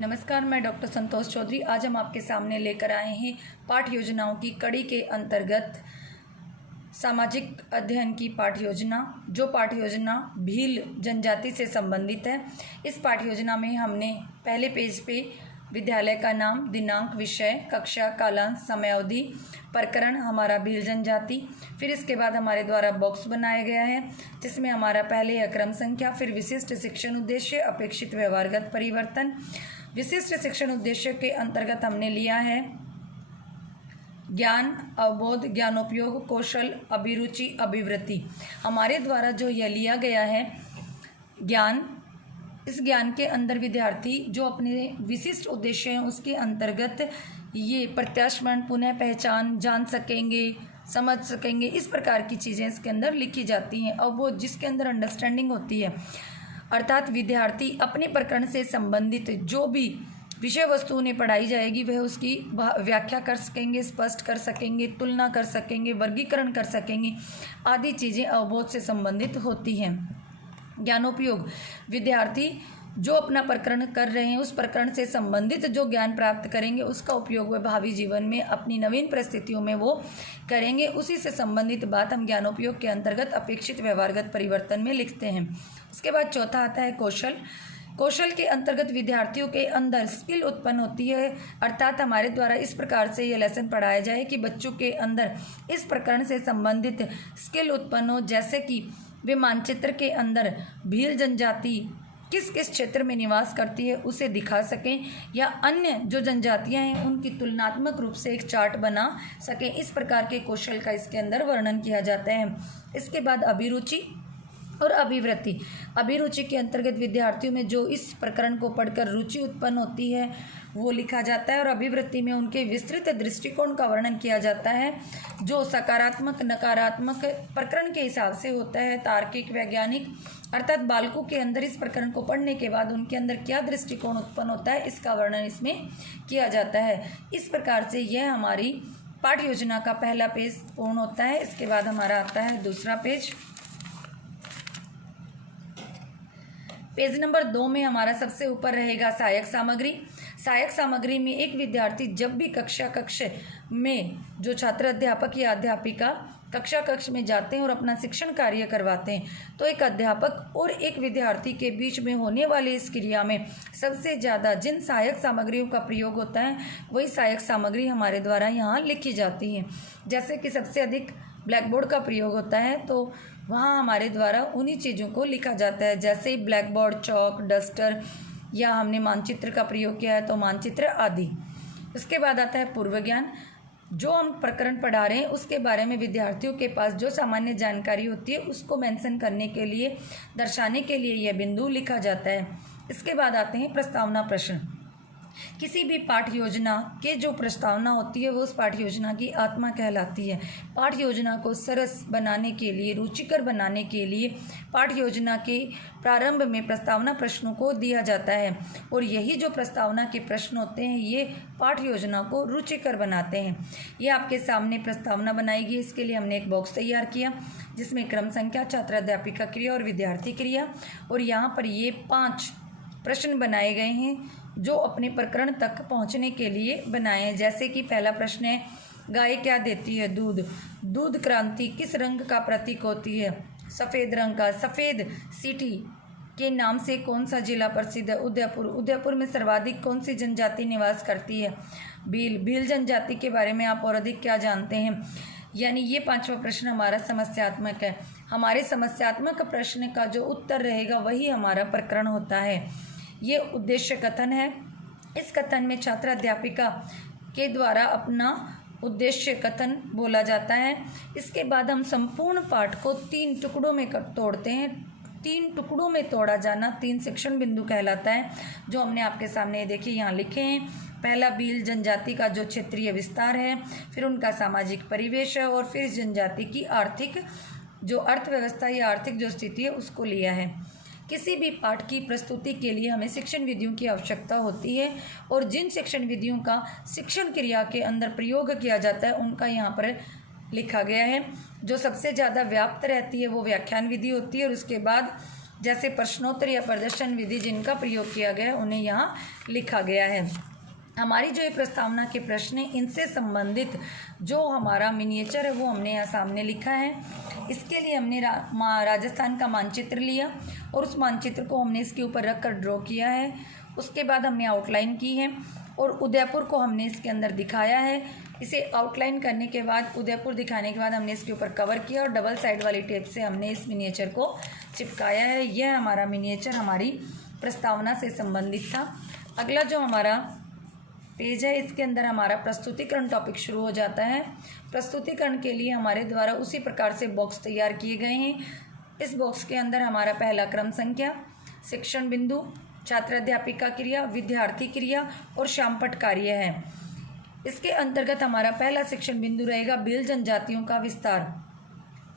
नमस्कार, मैं डॉक्टर संतोष चौधरी। आज हम आपके सामने लेकर आए हैं पाठ योजनाओं की कड़ी के अंतर्गत सामाजिक अध्ययन की पाठ योजना, जो पाठ योजना भील जनजाति से संबंधित है। इस पाठ योजना में हमने पहले पेज पे विद्यालय का नाम, दिनांक, विषय, कक्षा, कालांश, समयावधि, प्रकरण हमारा भील जनजाति, फिर इसके बाद हमारे द्वारा बॉक्स बनाया गया है जिसमें हमारा पहले है क्रम संख्या, फिर विशिष्ट शिक्षण उद्देश्य, अपेक्षित व्यवहारगत परिवर्तन। विशिष्ट शिक्षण उद्देश्य के अंतर्गत हमने लिया है ज्ञान, अवबोध, ज्ञानोपयोग, कौशल, अभिरुचि, अभिवृत्ति। हमारे द्वारा जो यह लिया गया है ज्ञान, इस ज्ञान के अंदर विद्यार्थी जो अपने विशिष्ट उद्देश्य हैं उसके अंतर्गत ये प्रत्यास्मरण, पुनः पहचान, जान सकेंगे, समझ सकेंगे, इस प्रकार की चीज़ें इसके अंदर लिखी जाती हैं। अवबोध, जिसके अंदर अंडरस्टैंडिंग होती है, अर्थात विद्यार्थी अपने प्रकरण से संबंधित जो भी विषय वस्तु उन्हें पढ़ाई जाएगी वह उसकी व्याख्या कर सकेंगे, स्पष्ट कर सकेंगे, तुलना कर सकेंगे, वर्गीकरण कर सकेंगे, आदि चीज़ें अवबोध से संबंधित होती हैं। ज्ञानोपयोग, विद्यार्थी जो अपना प्रकरण कर रहे हैं उस प्रकरण से संबंधित जो ज्ञान प्राप्त करेंगे उसका उपयोग वह भावी जीवन में अपनी नवीन परिस्थितियों में वो करेंगे। उसी से संबंधित बात हम ज्ञानोपयोग के अंतर्गत अपेक्षित व्यवहारगत परिवर्तन में लिखते हैं। उसके बाद चौथा आता है कौशल। कौशल के अंतर्गत विद्यार्थियों के अंदर स्किल उत्पन्न होती है, अर्थात हमारे द्वारा इस प्रकार से यह लेसन पढ़ाया जाए कि बच्चों के अंदर इस प्रकरण से संबंधित स्किल उत्पन्न हो, जैसे कि वे मानचित्र के अंदर भील जनजाति किस किस क्षेत्र में निवास करती है उसे दिखा सकें, या अन्य जो जनजातियां हैं उनकी तुलनात्मक रूप से एक चार्ट बना सकें। इस प्रकार के कौशल का इसके अंदर वर्णन किया जाता है। इसके बाद अभिरुचि और अभिवृत्ति। अभिरुचि के अंतर्गत विद्यार्थियों में जो इस प्रकरण को पढ़कर रुचि उत्पन्न होती है वो लिखा जाता है, और अभिवृत्ति में उनके विस्तृत दृष्टिकोण का वर्णन किया जाता है जो सकारात्मक, नकारात्मक प्रकरण के हिसाब से होता है, तार्किक, वैज्ञानिक, अर्थात बालकों के अंदर इस प्रकरण को पढ़ने के बाद उनके अंदर क्या दृष्टिकोण उत्पन्न होता है इसका वर्णन इसमें किया जाता है। इस प्रकार से यह हमारी पाठ योजना का पहला पेज पूर्ण होता है। इसके बाद हमारा आता है दूसरा पेज। पेज नंबर 2 में हमारा सबसे ऊपर रहेगा सहायक सामग्री। सहायक सामग्री में एक विद्यार्थी जब भी कक्ष में जो छात्र, अध्यापक या अध्यापिका कक्ष में जाते हैं और अपना शिक्षण कार्य करवाते हैं तो एक अध्यापक और एक विद्यार्थी के बीच में होने वाली इस क्रिया में सबसे ज़्यादा जिन सहायक सामग्रियों का प्रयोग होता है वही सहायक सामग्री हमारे द्वारा यहाँ लिखी जाती है। जैसे कि सबसे अधिक ब्लैक बोर्ड का प्रयोग होता है तो वहाँ हमारे द्वारा उन्हीं चीज़ों को लिखा जाता है, जैसे ब्लैक बोर्ड, चौक, डस्टर, या हमने मानचित्र का प्रयोग किया है तो मानचित्र आदि। उसके बाद आता है पूर्व ज्ञान। जो हम प्रकरण पढ़ा रहे हैं उसके बारे में विद्यार्थियों के पास जो सामान्य जानकारी होती है उसको मेंशन करने के लिए, दर्शाने के लिए यह बिंदु लिखा जाता है। इसके बाद आते हैं प्रस्तावना प्रश्न। किसी भी पाठ योजना के जो प्रस्तावना होती है वो उस पाठ योजना की आत्मा कहलाती है। पाठ योजना को सरस बनाने के लिए, रुचिकर बनाने के लिए पाठ योजना के प्रारंभ में प्रस्तावना प्रश्नों को दिया जाता है, और यही जो प्रस्तावना के प्रश्न होते हैं ये पाठ योजना को रुचिकर बनाते हैं। ये आपके सामने प्रस्तावना बनाई गई, इसके लिए हमने एक बॉक्स तैयार किया जिसमें क्रम संख्या, छात्र अध्यापिका क्रिया और विद्यार्थी क्रिया, और यहाँ पर ये 5 प्रश्न बनाए गए हैं जो अपने प्रकरण तक पहुंचने के लिए बनाए हैं। जैसे कि पहला प्रश्न है, गाय क्या देती है? दूध। दूध क्रांति किस रंग का प्रतीक होती है? सफ़ेद रंग का। सफ़ेद सिटी के नाम से कौन सा जिला प्रसिद्ध है? उदयपुर। उदयपुर में सर्वाधिक कौन सी जनजाति निवास करती है? भील। भील जनजाति के बारे में आप और अधिक क्या जानते हैं? यानी ये 5वां प्रश्न हमारा समस्यात्मक है। हमारे समस्यात्मक प्रश्न का जो उत्तर रहेगा वही हमारा प्रकरण होता है। ये उद्देश्य कथन है। इस कथन में छात्र अध्यापिका के द्वारा अपना उद्देश्य कथन बोला जाता है। इसके बाद हम संपूर्ण पाठ को 3 टुकड़ों में तोड़ते हैं। 3 टुकड़ों में तोड़ा जाना 3 शिक्षण बिंदु कहलाता है, जो हमने आपके सामने देखिए यहाँ लिखे हैं। पहला भील जनजाति का जो क्षेत्रीय विस्तार है, फिर उनका सामाजिक परिवेश है, और फिर जनजाति की आर्थिक जो अर्थव्यवस्था या आर्थिक जो स्थिति है उसको लिया है। किसी भी पाठ की प्रस्तुति के लिए हमें शिक्षण विधियों की आवश्यकता होती है, और जिन शिक्षण विधियों का शिक्षण क्रिया के अंदर प्रयोग किया जाता है उनका यहाँ पर लिखा गया है। जो सबसे ज़्यादा व्याप्त रहती है वो व्याख्यान विधि होती है, और उसके बाद जैसे प्रश्नोत्तर या प्रदर्शन विधि जिनका प्रयोग किया गया है उन्हें यहाँ लिखा गया है। हमारी जो ये प्रस्तावना के प्रश्न हैं इनसे संबंधित जो हमारा मिनिएचर है वो हमने यहाँ सामने लिखा है। इसके लिए हमने राजस्थान का मानचित्र लिया और उस मानचित्र को हमने इसके ऊपर रख कर ड्रॉ किया है। उसके बाद हमने आउटलाइन की है और उदयपुर को हमने इसके अंदर दिखाया है। इसे आउटलाइन करने के बाद, उदयपुर दिखाने के बाद हमने इसके ऊपर कवर किया और डबल साइड वाली टेप से हमने इस मिनिएचर को चिपकाया है। यह हमारा मिनिएचर हमारी प्रस्तावना से संबंधित था। अगला जो हमारा पेज है इसके अंदर हमारा प्रस्तुतिकरण टॉपिक शुरू हो जाता है। प्रस्तुतिकरण के लिए हमारे द्वारा उसी प्रकार से बॉक्स तैयार किए गए हैं। इस बॉक्स के अंदर हमारा पहला क्रम संख्या, शिक्षण बिंदु, छात्र अध्यापिका क्रिया, विद्यार्थी क्रिया और शामपट कार्य है। इसके अंतर्गत हमारा पहला शिक्षण बिंदु रहेगा भील जनजातियों का विस्तार।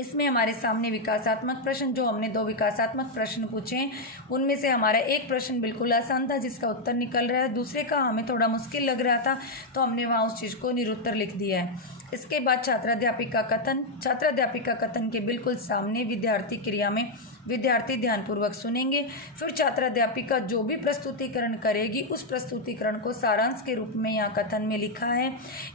इसमें हमारे सामने विकासात्मक प्रश्न, जो हमने 2 विकासात्मक प्रश्न पूछे हैं उनमें से हमारा एक प्रश्न बिल्कुल आसान था जिसका उत्तर निकल रहा है, दूसरे का हमें थोड़ा मुश्किल लग रहा था तो हमने वहाँ उस चीज़ को निरुत्तर लिख दिया है। इसके बाद छात्र अध्यापिका कथन। छात्र अध्यापिका कथन के बिल्कुल सामने विद्यार्थी क्रिया में विद्यार्थी ध्यानपूर्वक सुनेंगे। फिर छात्र अध्यापिका जो भी प्रस्तुतिकरण करेगी उस प्रस्तुतिकरण को सारांश के रूप में यहाँ कथन में लिखा है।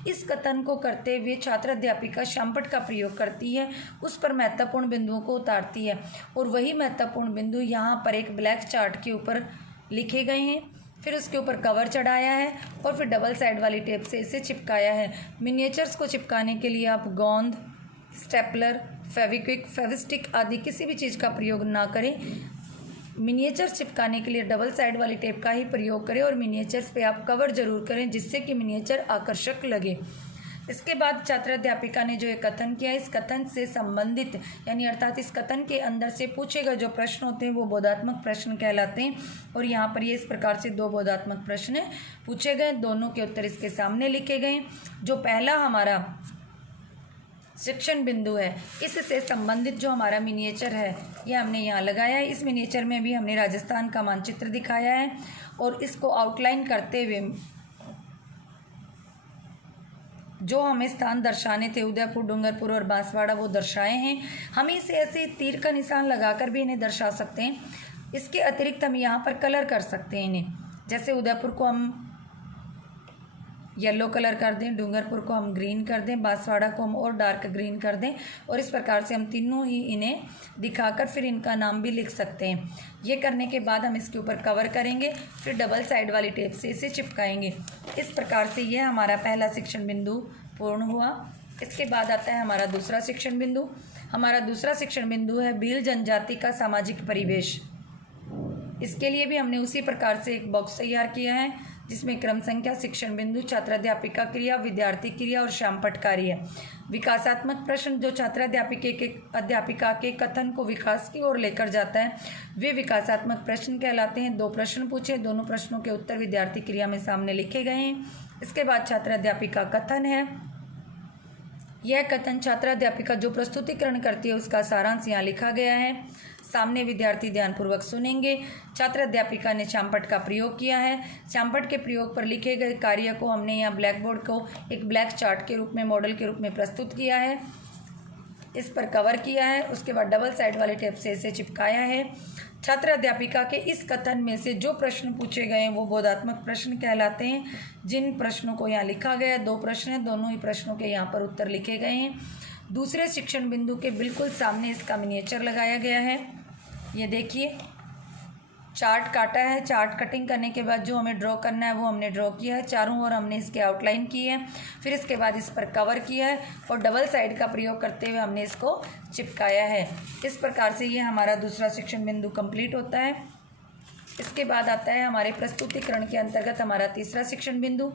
इस कथन को करते हुए छात्र अध्यापिका शामपट का प्रयोग करती है, उस पर महत्वपूर्ण बिंदुओं को उतारती है और वही महत्वपूर्ण बिंदु यहाँ पर एक ब्लैक चार्ट के ऊपर लिखे गए हैं। फिर उसके ऊपर कवर चढ़ाया है और फिर डबल साइड वाली टेप से इसे चिपकाया है। मिनिएचर्स को चिपकाने के लिए आप गोंद, स्टेपलर, फेविक्विक, फेविस्टिक आदि किसी भी चीज़ का प्रयोग ना करें। मिनिएचर्स चिपकाने के लिए डबल साइड वाली टेप का ही प्रयोग करें और मिनिएचर्स पे आप कवर जरूर करें जिससे कि मिनिएचर आकर्षक लगे। इसके बाद छात्र अध्यापिका ने जो ये कथन किया, इस कथन से संबंधित यानी अर्थात इस कथन के अंदर से पूछे गए जो प्रश्न होते हैं वो बोधात्मक प्रश्न कहलाते हैं। और यहाँ पर ये इस प्रकार से 2 बोधात्मक प्रश्न पूछे गए, दोनों के उत्तर इसके सामने लिखे गए। जो पहला हमारा शिक्षण बिंदु है इससे संबंधित जो हमारा मिनिएचर है ये हमने यहाँ लगाया है। इस मिनिएचर में भी हमने राजस्थान का मानचित्र दिखाया है और इसको आउटलाइन करते हुए जो हमें स्थान दर्शाने थे उदयपुर, डूंगरपुर और बांसवाड़ा वो दर्शाए हैं। हम इसे ऐसे तीर का निशान लगाकर भी इन्हें दर्शा सकते हैं। इसके अतिरिक्त हम यहाँ पर कलर कर सकते हैं इन्हें, जैसे उदयपुर को हम येलो कलर कर दें, डूंगरपुर को हम ग्रीन कर दें, बांसवाड़ा को हम और डार्क ग्रीन कर दें और इस प्रकार से हम तीनों ही इन्हें दिखाकर फिर इनका नाम भी लिख सकते हैं। ये करने के बाद हम इसके ऊपर कवर करेंगे, फिर डबल साइड वाली टेप से इसे चिपकाएंगे। इस प्रकार से यह हमारा पहला शिक्षण बिंदु पूर्ण हुआ। इसके बाद आता है हमारा दूसरा शिक्षण बिंदु। हमारा दूसरा शिक्षण बिंदु है भील जनजाति का सामाजिक परिवेश। इसके लिए भी हमने उसी प्रकार से एक बॉक्स तैयार किया है जिसमें क्रम संख्या, शिक्षण बिंदु, छात्र अध्यापिका क्रिया, विद्यार्थी क्रिया और शामपट कार्य। विकासात्मक प्रश्न जो छात्र अध्यापिका के कथन को विकास की ओर लेकर जाता है वे विकासात्मक प्रश्न कहलाते हैं। 2 प्रश्न पूछे, दोनों प्रश्नों के उत्तर विद्यार्थी क्रिया में सामने लिखे गए हैं। इसके बाद छात्र अध्यापिका कथन है। यह कथन छात्र अध्यापिका जो प्रस्तुतिकरण करती है उसका सारांश यहाँ लिखा गया है। सामने विद्यार्थी ध्यानपूर्वक सुनेंगे। छात्र अध्यापिका ने शामपट का प्रयोग किया है। शामपट के प्रयोग पर लिखे गए कार्य को हमने यहाँ ब्लैक बोर्ड को एक ब्लैक चार्ट के रूप में, मॉडल के रूप में प्रस्तुत किया है, इस पर कवर किया है। उसके बाद डबल साइड वाली टेप से इसे चिपकाया है। छात्र अध्यापिका के इस कथन में से जो प्रश्न पूछे गए हैं वो बोधात्मक प्रश्न कहलाते हैं। जिन प्रश्नों को यहाँ लिखा गया है, 2 प्रश्न हैं, दोनों ही प्रश्नों के यहाँ पर उत्तर लिखे गए हैं। दूसरे शिक्षण बिंदु के बिल्कुल सामने इसका मिनिएचर लगाया गया है। ये देखिए, चार्ट काटा है। चार्ट कटिंग करने के बाद जो हमें ड्रॉ करना है वो हमने ड्रॉ किया है। चारों ओर हमने इसके आउटलाइन की है, फिर इसके बाद इस पर कवर किया है और डबल साइड का प्रयोग करते हुए हमने इसको चिपकाया है। इस प्रकार से ये हमारा दूसरा शिक्षण बिंदु कंप्लीट होता है। इसके बाद आता है हमारे प्रस्तुतिकरण के अंतर्गत हमारा तीसरा शिक्षण बिंदु।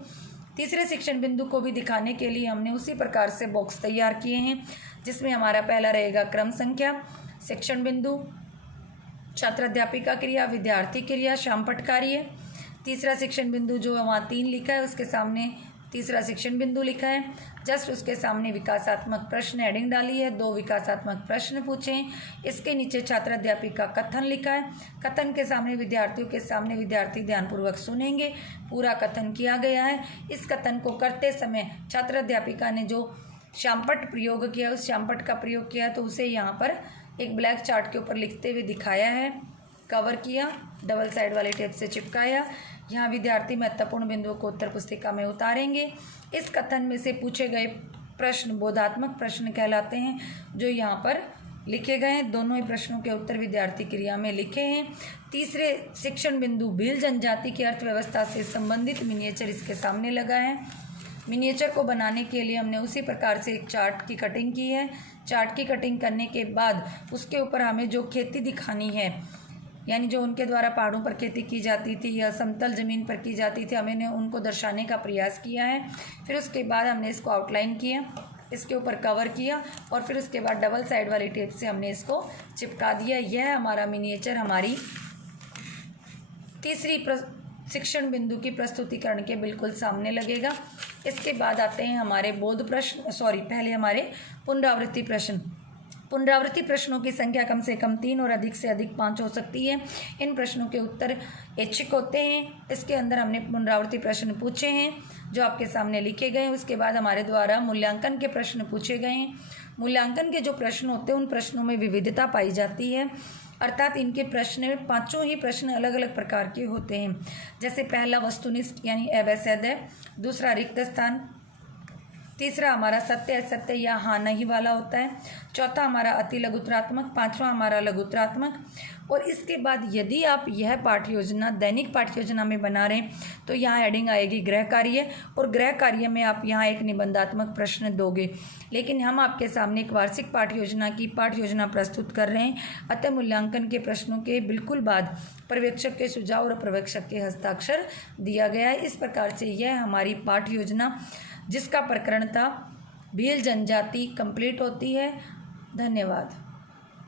तीसरे शिक्षण बिंदु को भी दिखाने के लिए हमने उसी प्रकार से बॉक्स तैयार किए हैं जिसमें हमारा पहला रहेगा क्रम संख्या, शिक्षण बिंदु, छात्र अध्यापिका क्रिया, विद्यार्थी क्रिया, शामपट कार्य। तीसरा शिक्षण बिंदु जो वहाँ 3 लिखा है उसके सामने तीसरा शिक्षण बिंदु लिखा है। जस्ट उसके सामने विकासात्मक प्रश्न हेडिंग डाली है। 2 विकासात्मक प्रश्न पूछे। इसके नीचे छात्र अध्यापिका कथन लिखा है। कथन के सामने विद्यार्थियों के सामने विद्यार्थी ध्यानपूर्वक सुनेंगे। पूरा कथन किया गया है। इस कथन को करते समय छात्र अध्यापिका ने जो शामपट प्रयोग किया, उस शामपट का प्रयोग किया तो उसे यहाँ पर एक ब्लैक चार्ट के ऊपर लिखते हुए दिखाया है। कवर किया, डबल साइड वाले टेप से चिपकाया। यहाँ विद्यार्थी महत्वपूर्ण बिंदुओं को उत्तर पुस्तिका में उतारेंगे। इस कथन में से पूछे गए प्रश्न बोधात्मक प्रश्न कहलाते हैं, जो यहाँ पर लिखे गए हैं। दोनों ही प्रश्नों के उत्तर विद्यार्थी क्रिया में लिखे हैं। तीसरे शिक्षण बिंदु भील जनजाति की अर्थव्यवस्था से संबंधित मिनिएचर इसके सामने लगा है। मिनिएचर को बनाने के लिए हमने उसी प्रकार से एक चार्ट की कटिंग की है। चार्ट की कटिंग करने के बाद उसके ऊपर हमें जो खेती दिखानी है, यानी जो उनके द्वारा पहाड़ों पर खेती की जाती थी या समतल ज़मीन पर की जाती थी, हमने उनको दर्शाने का प्रयास किया है। फिर उसके बाद हमने इसको आउटलाइन किया, इसके ऊपर कवर किया और फिर उसके बाद डबल साइड वाली टेप से हमने इसको चिपका दिया। यह हमारा मिनिएचर हमारी तीसरी शिक्षण बिंदु की प्रस्तुतिकरण के बिल्कुल सामने लगेगा। इसके बाद आते हैं हमारे बोध प्रश्न, पहले हमारे पुनरावृत्ति प्रश्न। पुनरावृत्ति प्रश्नों की संख्या कम से कम 3 और अधिक से अधिक 5 हो सकती है। इन प्रश्नों के उत्तर ऐच्छिक होते हैं। इसके अंदर हमने पुनरावृत्ति प्रश्न पूछे हैं जो आपके सामने लिखे गए हैं। उसके बाद हमारे द्वारा मूल्यांकन के प्रश्न पूछे गए हैं। मूल्यांकन के जो प्रश्न होते हैं उन प्रश्नों में विविधता पाई जाती है, अर्थात इनके प्रश्न पांचों ही प्रश्न अलग अलग प्रकार के होते हैं। जैसे पहला वस्तुनिष्ठ यानी अवैध है, दूसरा रिक्त स्थान, तीसरा हमारा सत्य असत्य या हाँ नहीं वाला होता है, चौथा हमारा अति लघुत्रात्मक, पांचवा हमारा लघुत्रात्मक। और इसके बाद यदि आप यह पाठ्य योजना दैनिक पाठ्य योजना में बना रहे हैं तो यहाँ हेडिंग आएगी गृह कार्य, और गृह कार्य में आप यहाँ एक निबंधात्मक प्रश्न दोगे। लेकिन हम आपके सामने एक वार्षिक पाठ्य योजना की पाठ्य योजना प्रस्तुत कर रहे हैं, अतः मूल्यांकन के प्रश्नों के बिल्कुल बाद पर्यवेक्षक के सुझाव और पर्यवेक्षक के हस्ताक्षर दिया गया है। इस प्रकार से यह हमारी पाठ्य योजना जिसका प्रकरण था भील जनजाति कंप्लीट होती है। धन्यवाद।